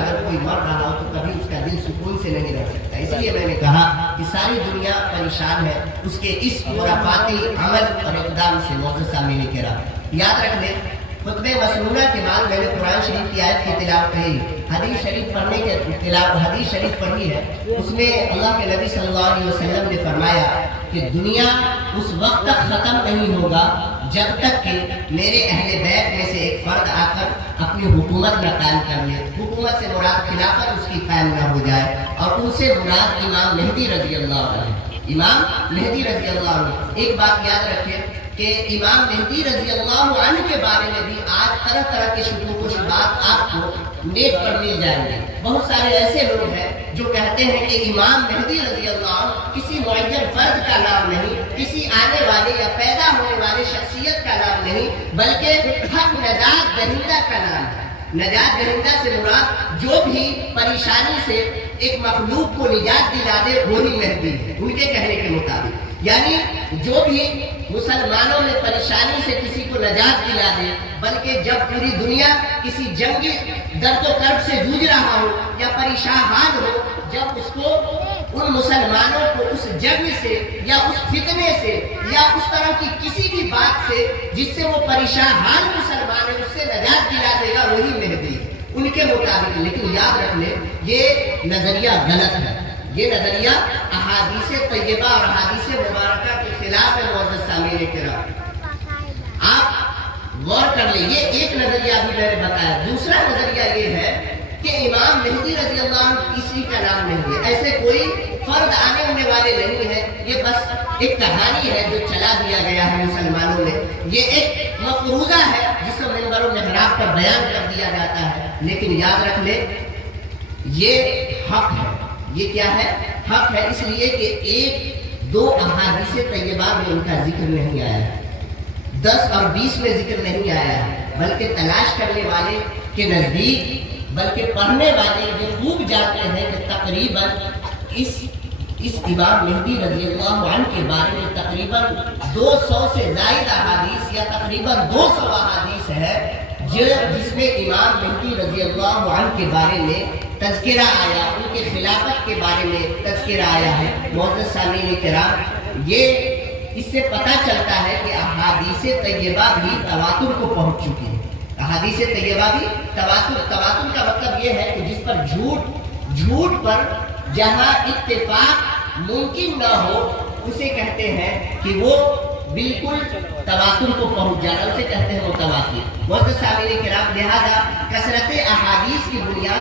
اگر کوئی مر رہا ہو تو کبھی اس کا دل سکون سے نہیں رہ سکتا. اس لیے میں نے کہا کہ ساری دنیا پریشان ہے اس کے اس خرافاتی عمل اور اقدام سے. معزز سامعین کرام یاد رکھ لیں خطبہ مسنونہ کے بعد میں نے قرآن شریف کی آیت کی تلاوت کی, حدیث شریف پڑھی ہے. اس میں اللہ کے نبی صلی اللہ علیہ وسلم نے فرمایا کہ دنیا اس وقت تک ختم نہیں ہوگا جب تک کہ میرے اہل بیت میں سے ایک فرد آ کر اپنی حکومت نہ قائم کر لے. حکومت سے مراد خلافت اس کی قائم نہ ہو جائے, اور ان سے مراد امام مہدی رضی اللہ عنہ. امام مہدی رضی اللہ عنہ. ایک بات یاد رکھیں کہ امام مہدی رضی اللہ عنہ کے بارے میں بھی آج طرح طرح کے شکوک و شبہات آپ کو نیٹ پر مل جائیں گے. بہت سارے ایسے لوگ ہیں جو کہتے ہیں کہ امام مہدی رضی اللہ عنہ کسی معین فرد کا نام نہیں, کسی آنے والے یا پیدا ہونے والے شخصیت کا نام نہیں, بلکہ حق نجات دہندہ کا نام ہے. نجات دہندہ سے مراد جو بھی پریشانی سے ایک مخلوق کو نجات دلا دے وہی مہدی ہے ان کے کہنے کے مطابق. یعنی جو بھی مسلمانوں میں پریشانی سے کسی کو نجات دلا دے, بلکہ جب پوری دنیا کسی جنگی درد و کرب سے جوجھ رہا ہو یا پریشان حال ہو, جب اس کو ان مسلمانوں کو اس جنگ سے یا اس فتنے سے یا اس طرح کی کسی بھی بات سے جس سے وہ پریشان حال مسلمان ہے اس سے نجات دلا دے گا وہی مہدی ان کے مطابق. لیکن یاد رکھ لیں یہ نظریہ غلط ہے. یہ نظریہ احادیث طیبہ اور احادیث مبارکہ کے خلاف ہے. معزز سامعین کرام آپ غور کر لیں, یہ ایک نظریہ بھی میں نے بتایا. دوسرا نظریہ یہ ہے کہ امام مہدی رضی اللہ عنہ کسی کا نام نہیں ہے, ایسے کوئی فرد آنے ہونے والے نہیں ہے. یہ بس ایک کہانی ہے جو چلا دیا گیا ہے مسلمانوں میں. یہ ایک مفروضہ ہے جس کو منبر و محراب پر بیان کر دیا جاتا ہے. لیکن یاد رکھ لیں یہ حق ہے. یہ کیا ہے؟ حق ہے. اس لیے کہ ایک دو احادیث طیبہ میں ان کا ذکر نہیں آیا ہے, 10 اور 20 میں ذکر نہیں آیا ہے, بلکہ تلاش کرنے والے کے نزدیک, بلکہ پڑھنے والے یہ خوب جانتے ہیں کہ تقریباً اس امام مہدی رضی اللہ عنہ کے بارے میں تقریباً 200 سے زائد احادیث یا تقریباً 200 احادیث ہے جس میں امام مہدی رضی اللہ عنہ کے بارے میں تذکرہ آیا, ان کے خلافت کے بارے میں تذکرہ آیا ہے. معزز سامعین کرام یہ اس سے پتہ چلتا ہے کہ احادیث طیبہ بھی تواتر کو پہنچ چکی ہیں. احادیث طیبہ بھی تواتر کا مطلب یہ ہے کہ جس پر جھوٹ پر جہاں اتفاق ممکن نہ ہو اسے کہتے ہیں کہ وہ بالکل تواتر کو پہنچ جانا, اسے کہتے ہیں متواتر. معزز سامعین کرام لہذا کثرت احادیث کی بنیاد